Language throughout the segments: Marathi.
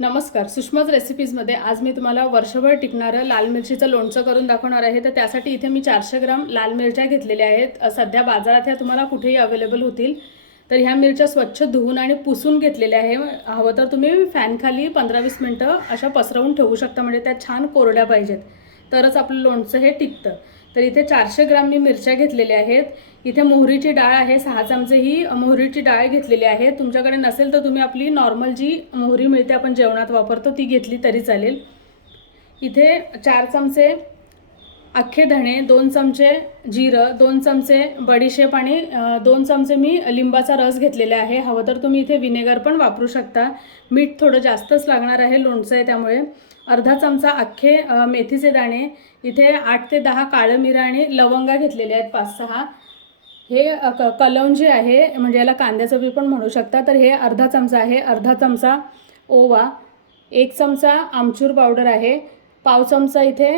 नमस्कार सुषमाज रेसिपीजमध्ये आज मी तुम्हाला वर्षभर टिकणारं लाल मिरचीचं लोणचं करून दाखवणार आहे. तर त्यासाठी इथे मी चारशे ग्राम लाल मिरच्या घेतलेल्या आहेत. सध्या बाजारात ह्या तुम्हाला कुठेही अवेलेबल होतील. तर ह्या मिरच्या स्वच्छ धुवून आणि पुसून घेतलेल्या आहे. हवं तर तुम्ही फॅनखाली पंधरा वीस मिनटं अशा पसरवून ठेवू शकता. म्हणजे त्या छान कोरड्या पाहिजेत. तरच आपलं लोणचं हे टिकतं. तर इथे चारशे ग्राम मी मिरच्या घेतलेल्या आहेत. इथे मोहरीची डाळ आहे सहा चमचे ही मोहरीची डाळ घेतलेली आहे. तुमच्याकडे नसेल तर तुम्ही आपली नॉर्मल जी मोहरी मिळते आपण जेवणात वापरतो ती घेतली तरी चालेल. इथे चार चमचे अख्खे धणे दोन चमचे जिरं दोन चमचे बडीशेप आणि दोन चमचे मी लिंबाचा रस घेतलेला आहे. हवं तर तुम्ही इथे विनेगर पण वापरू शकता. मीठ थोडं जास्तच लागणार आहे लोणचं आहे त्यामुळे. अर्धा चमचा अख्खे मेथीचे दाणे इथे आठ ते दहा काळं मिरं आणि लवंगा घेतलेले आहेत पाच सहा. हे क कलम जे आहे म्हणजे याला कांद्याचं बी पण म्हणू शकता तर हे अर्धा चमचा आहे. अर्धा चमचा ओवा एक चमचा आमचूर पावडर आहे. पाव चमचा इथे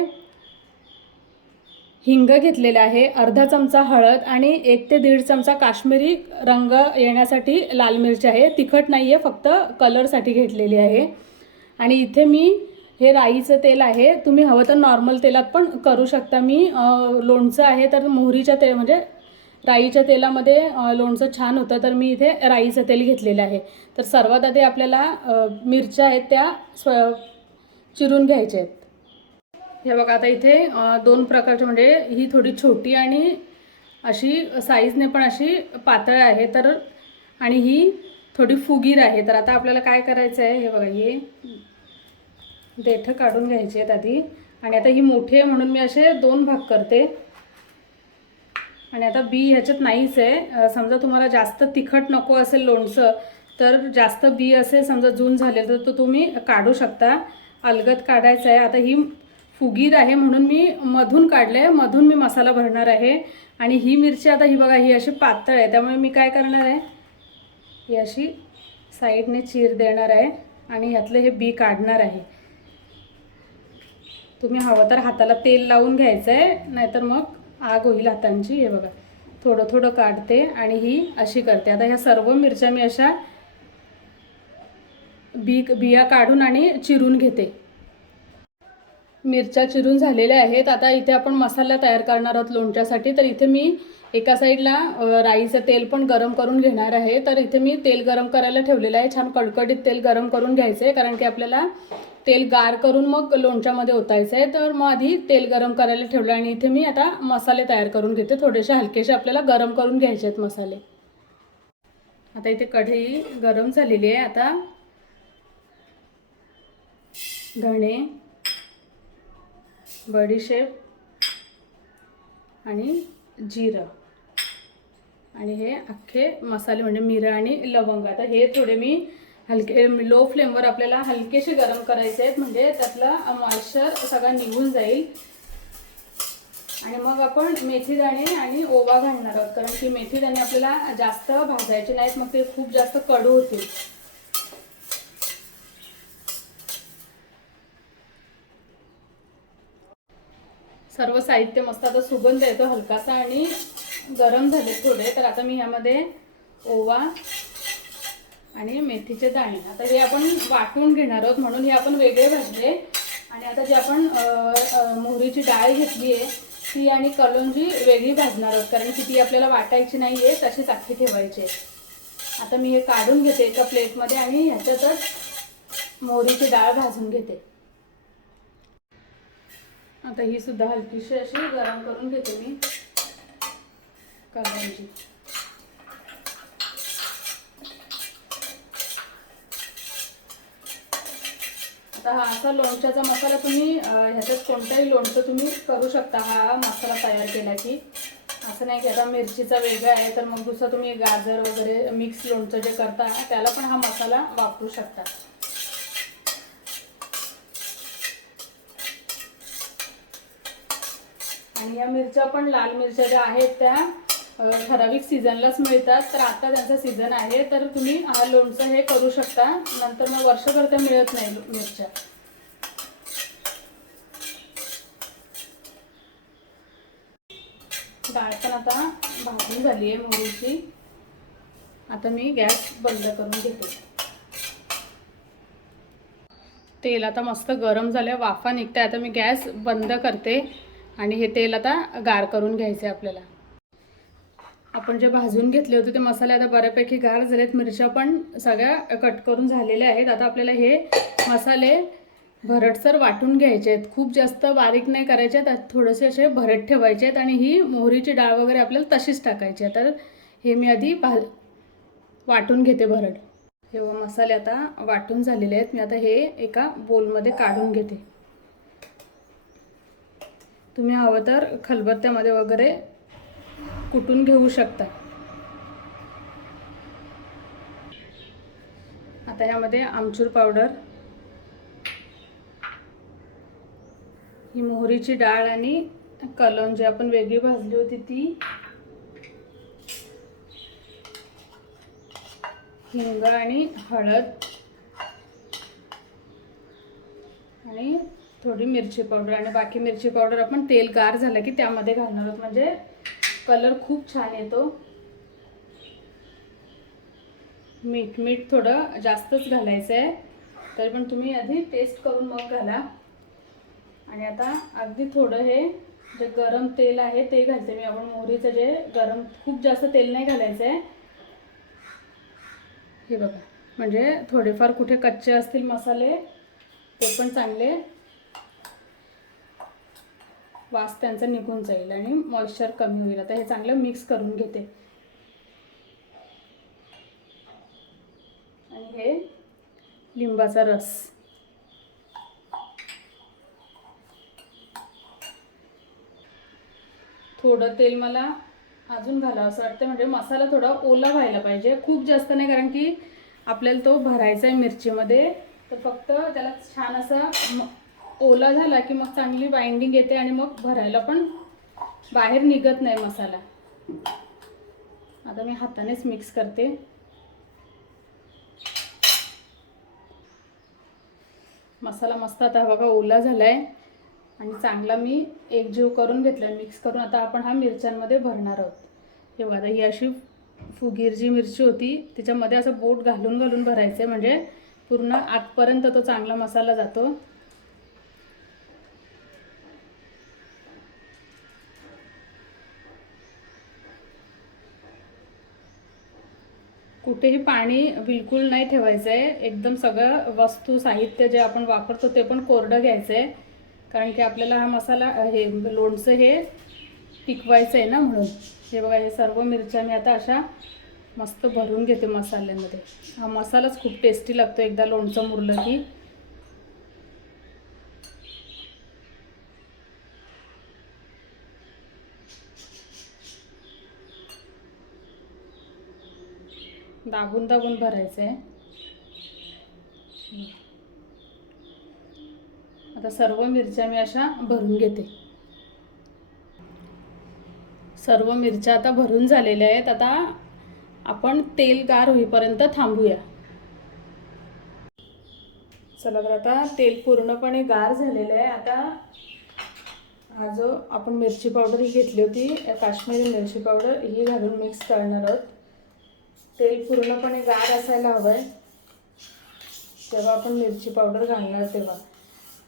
हिंग घेतलेला आहे. अर्धा चमचा हळद आणि एक ते दीड चमचा काश्मीरी रंग येण्यासाठी लाल मिरची आहे. तिखट नाही आहे फक्त कलरसाठी घेतलेली आहे. आणि इथे मी हे राईचं तेल आहे तुम्ही हवं तर नॉर्मल तेलात पण करू शकता. मी लोणचं आहे तर मोहरीच्या तेल म्हणजे राईच्या तेलामध्ये लोणचं छान होतं तर मी इथे राईचं तेल घेतलेलं आहे. तर सर्वात आधी आपल्याला मिरच्या आहेत त्या स्व चिरून घ्यायच्या आहेत. हे बघा आता इथे दोन प्रकारचे म्हणजे ही थोडी छोटी आणि अशी साईजने पण अशी पातळ आहे तर आणि ही थोडी फुगीर आहे. तर आता आपल्याला काय करायचं आहे हे बघा हे देठं काढून घ्यायची आहेत आधी. आणि आता ही मोठी आहे म्हणून मी असे दोन भाग करते. आणि आता बी ह्याच्यात नाहीच आहे. समजा तुम्हाला जास्त तिखट नको असेल लोणचं तर जास्त बी असेल समजा जून झाले तर तो तुम्ही काढू शकता. अलगद काढायचं आहे. आता ही फुगीर आहे म्हणून मी मधून काढले आहे. मधून मी मसाला भरणार आहे. आणि ही मिरची आता ही बघा ही अशी पातळ आहे. त्यामुळे मी काय करणार आहे? ही अशी साईडने चीर देणार आहे. आणि ह्यातलं हे बी काढणार आहे. तुम्ही हवं तर हाताला तेल लावून घ्यायचं आहे नाहीतर मग आग होईल हातांची. हे बघा थोडं थोडं काढते आणि ही अशी करते. आता ह्या सर्व मिरच्या मी अशा बी बिया काढून आणि चिरून घेते. मिरच्या चिरून झालेल्या आहेत. आता इथे आपण मसाला तयार करणार आहोत लोणच्यासाठी. तर इथे मी एका साईडला राईचं तेल पण गरम करून घेणार आहे. तर इथे मी तेल गरम करायला ठेवलेलं आहे. छान कडकडीत तेल गरम करून घ्यायचं आहे कारण की आपल्याला तेल गार करून मग लोणच्यामध्ये ओतायचं आहे. तर मग आधी तेल गरम करायला ठेवलं आणि इथे मी आता मसाले तयार करून घेते. थोडेसे हलकेसे आपल्याला गरम करून घ्यायचे आहेत मसाले. आता इथे कढई गरम झालेली आहे. आता धणे बडीशेप आणि जिरं. आणि हे अख्खे मसाले म्हणजे मिरं आणि लवंग. आता हे थोडे मी हलके लो फ्लेमवर आपल्याला हलकेसे गरम करायचे आहेत. म्हणजे त्यातला मॉइश्चर सगळा निघून जाईल. आणि मग आपण मेथी दाणे आणि ओवा घालणार आहोत. कारण की मेथी दाणे आपल्याला जास्त भाजायचे नाहीत. मग ते खूप जास्त कडू होतील. सर्व साहित्य मस्त आता सुगंध येतो हलकासा आणि गरम झाले थोडे. तर आता मी ह्यामध्ये ओवा आणि मेथीचे दाणे. आता हे आपण वाटून घेणार आहोत म्हणून हे आपण वेगळे भाजले आणि आता जे आपण मोहरीची डाळ घेतली आहे ती आणि कलोंजी वेगळी भाजणार आहोत. कारण की ती आपल्याला वाटायची नाही आहे तशीच अख्खी ठेवायची आहे. आता मी हे काढून घेते एका प्लेटमध्ये आणि ह्याच्यातच मोहरीची डाळ भाजून घेते. आता ही सुद्धा हलकीशी अशी गरम करून घेते मी कलोंजी. आता हा असा लोणच्याचा मसाला तुम्ही ह्याच्यात कोणताही लोणचं तुम्ही करू शकता हा मसाला तयार केला की असं नाही की आता मिरचीचा वेगळा आहे तर मग दुसरं तुम्ही गाजर वगैरे मिक्स लोणचं जे करता त्याला पण हा मसाला वापरू शकता. आणि या मिरच्या पण लाल मिरच्या ज्या आहेत त्या ठराविक सीझनलाच मिळतात. तर आता त्यांचा सीझन आहे तर तुम्ही हा लोणचं हे करू शकता. नंतर मग वर्षभर त्या मिळत नाही मिरच्या. डाळ पण आता भाजून झाली आहे मोहरीची. आता मी गॅस बंद करून घेते. तेल आता मस्त गरम झालं वाफा निघते आता मी गॅस बंद करते आणि हे तेल आता गार करून घ्यायचे आपल्याला. आपण जे भाजून घेतले होते ते मसाले आता बऱ्यापैकी गार झालेत. मिरच्या पण सगळ्या कट करून झालेल्या आहेत. आता आपल्याला हे मसाले भरटसर वाटून घ्यायचे आहेत. खूप जास्त बारीक नाही करायचे आहेत. थोडेसे असे भरट ठेवायचे आहेत आणि ही मोहरीची डाळ वगैरे आपल्याला तशीच टाकायची आहे. तर हे मी आधी भा वाटून घेते भरड. हे मसाले आता वाटून झालेले आहेत. मी आता हे एका बोलमध्ये काढून घेते. तुम्ही हवं तर खलबत्त्यामध्ये वगैरे कुटून घेऊ शकता? आता ह्यामध्ये आमचूर पावडर ही मोहरीची डाळ आणि कलम जी आपण वेगळी भाजली होती ती हिंग आणि हळद आणि थोडी मिरची पावडर आणि बाकी मिरची पावडर आपण तेल गार झालं की त्यामध्ये घालणार आहोत. म्हणजे कलर खूप छान येतो. मीठ मीठ थोडं जास्तच घालायचं आहे तरी पण तुम्ही आधी टेस्ट करून मग घाला. आणि आता अगदी थोडं हे जे गरम तेल आहे ते घालते मी. आपण मोहरीचं जे गरम खूप जास्त तेल नाही घालायचं आहे हे बघा. म्हणजे थोडेफार कुठे कच्चे असतील मसाले ते पण चांगले वास त्यांचा निघून जाईल आणि मॉइश्चर कमी होईल. आता हे चांगलं मिक्स करून घेते. आणि हे लिंबाचा रस. थोडं तेल मला अजून घालावं असं वाटतं म्हणजे मसाला थोडा ओला व्हायला पाहिजे. खूप जास्त नाही कारण की आपल्याला तो भरायचा आहे मिरचीमध्ये. तर फक्त त्याला छान असा ओला झाला की मग चांगली बाइंडिंग येते आणि मग भरायला पण बाहेर निघत नाही मसाला. आता मी हातानेच मिक्स करते. मसाला मस्त आता बघा ओला झाला आहे आणि चांगला मी एकजीव करून घेतला आहे मिक्स करून आता आपण हा मिरच्यांमध्ये भरणार आहोत. हे बघा आता ही अशी फुगीर जी मिरची होती तिच्यामध्ये असं बोट घालून घालून भरायचं आहे म्हणजे पूर्ण आतपर्यंत तो चांगला मसाला जातो. कुठेही पाणी बिलकुल नाही ठेवायचं आहे एकदम सगळं वस्तू साहित्य जे आपण वापरतो ते पण कोरडं घ्यायचं आहे कारण की आपल्याला हा मसाला हे लोणचं हे टिकवायचं आहे ना म्हणून. हे बघा हे सर्व मिरच्या मी आता अशा मस्त भरून घेते मसाल्यामध्ये. हा मसालाच खूप टेस्टी लागतो. एकदा लोणचं मुरलं की. दाबून दाबून भरायचं आहे आता सर्व मिरच्या मी अशा भरून घेते. सर्व मिरच्या आता भरून झालेल्या आहेत. आता आपण तेल गार होईपर्यंत थांबूया. चला तर आता तेल पूर्णपणे गार झालेलं आहे. आता हा जो आपण मिरची पावडर ही घेतली होती काश्मीरी मिरची पावडर ही घालून मिक्स करणार आहोत. तेल पूर्णपणे गार असायला हवं आहे तेव्हा आपण मिरची पावडर घालणार तेव्हा.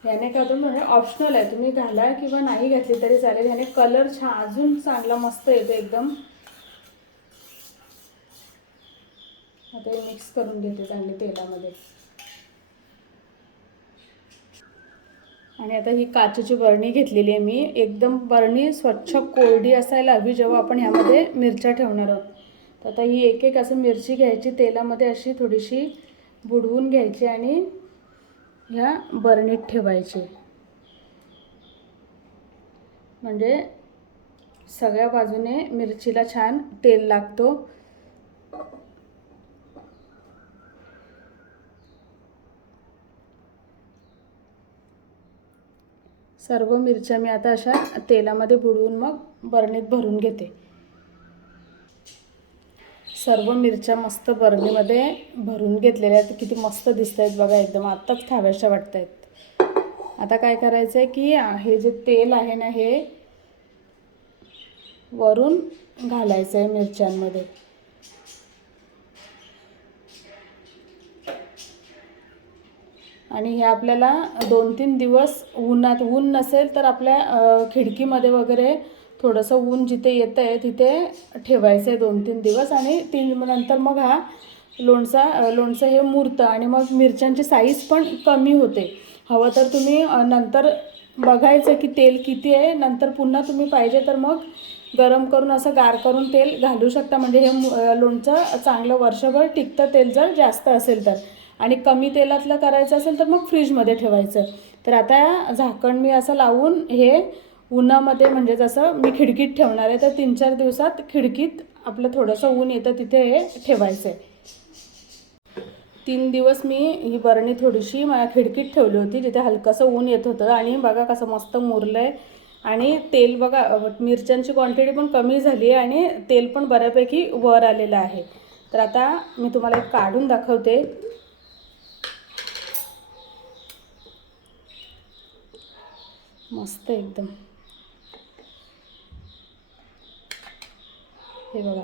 ह्याने काय होतं म्हणजे ऑप्शनल आहे. तुम्ही घाला किंवा नाही घातली तरी चालेल. ह्याने कलर छान अजून चांगला मस्त येतो एकदम. आता हे मिक्स करून घेते चांगली तेलामध्ये. आणि आता ही काचेची बरणी घेतलेली आहे मी. एकदम बरणी स्वच्छ कोरडी असायला हवी जेव्हा आपण ह्यामध्ये मिरच्या ठेवणार आहोत. तर आता ही एक एक असं मिरची घ्यायची तेलामध्ये अशी थोडीशी बुडवून घ्यायची आणि ह्या बरणीत ठेवायची. म्हणजे सगळ्या बाजूने मिरचीला छान तेल लागतो. सर्व मिरच्या मी आता अशा तेलामध्ये बुडवून मग बरणीत भरून घेते. सर्व मिरच्या मस्त बरणीमध्ये भरून घेतलेल्या आहेत. किती मस्त दिसत आहेत बघा एकदम. आत्ताच खाव्याशा वाटत आहेत आता काय करायचं आहे की हे जे तेल आहे ना हे वरून घालायचं आहे मिरच्यांमध्ये. आणि हे आपल्याला दोन तीन दिवस उन्हात ऊन नसेल तर आपल्या खिडकीमध्ये वगैरे थोडंसं ऊन जिथे येतं आहे तिथे ठेवायचं आहे दोन तीन दिवस आणि तीन नंतर मग हा लोणचा लोणचं हे मुरतं आणि मग मिरच्यांची साईज पण कमी होते. हवं तर तुम्ही नंतर बघायचं की तेल किती आहे नंतर पुन्हा तुम्ही पाहिजे तर मग गरम करून असं गार करून तेल घालू शकता. म्हणजे हे लोणचं चांगलं वर्षभर टिकतं तेल जर जास्त असेल तर. आणि कमी तेलातलं करायचं असेल तर मग फ्रीजमध्ये ठेवायचं. तर आता झाकण मी असं लावून हे उन्हामध्ये म्हणजे जसं मी खिडकीत ठेवणार आहे तर तीन चार दिवसात खिडकीत आपलं थोडंसं ऊन येतं तिथे हे ठेवायचं आहे तीन दिवस मी ही बरणी थोडीशी माझ्या खिडकीत ठेवली होती जिथे हलकंसं ऊन येत होतं. आणि बघा कसं मस्त मुरलं आहे आणि तेल बघा मिरच्यांची क्वांटिटी पण कमी झाली आहे आणि तेल पण बऱ्यापैकी वर आलेलं आहे. तर आता मी तुम्हाला एक काढून दाखवते. मस्त एकदम. हे बघा.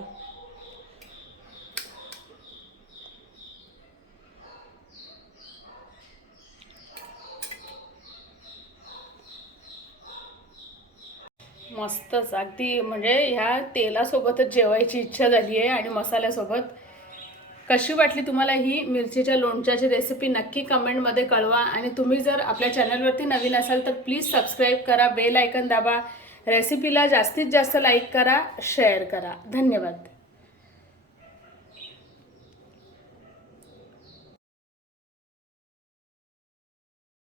मस्तच. अगदी म्हणजे ह्या तेलासोबतच जेवायची इच्छा झाली आहे आणि मसाल्यासोबत. कशी वाटली तुम्हाला ही मिरचीच्या लोणच्याची रेसिपी नक्की कमेंटमध्ये कळवा. आणि तुम्ही जर आपल्या चॅनलवरती नवीन असाल तर प्लीज सबस्क्राईब करा. बेल आयकन दाबा. रेसिपीला जास्तीत जास्त लाईक करा शेअर करा. धन्यवाद.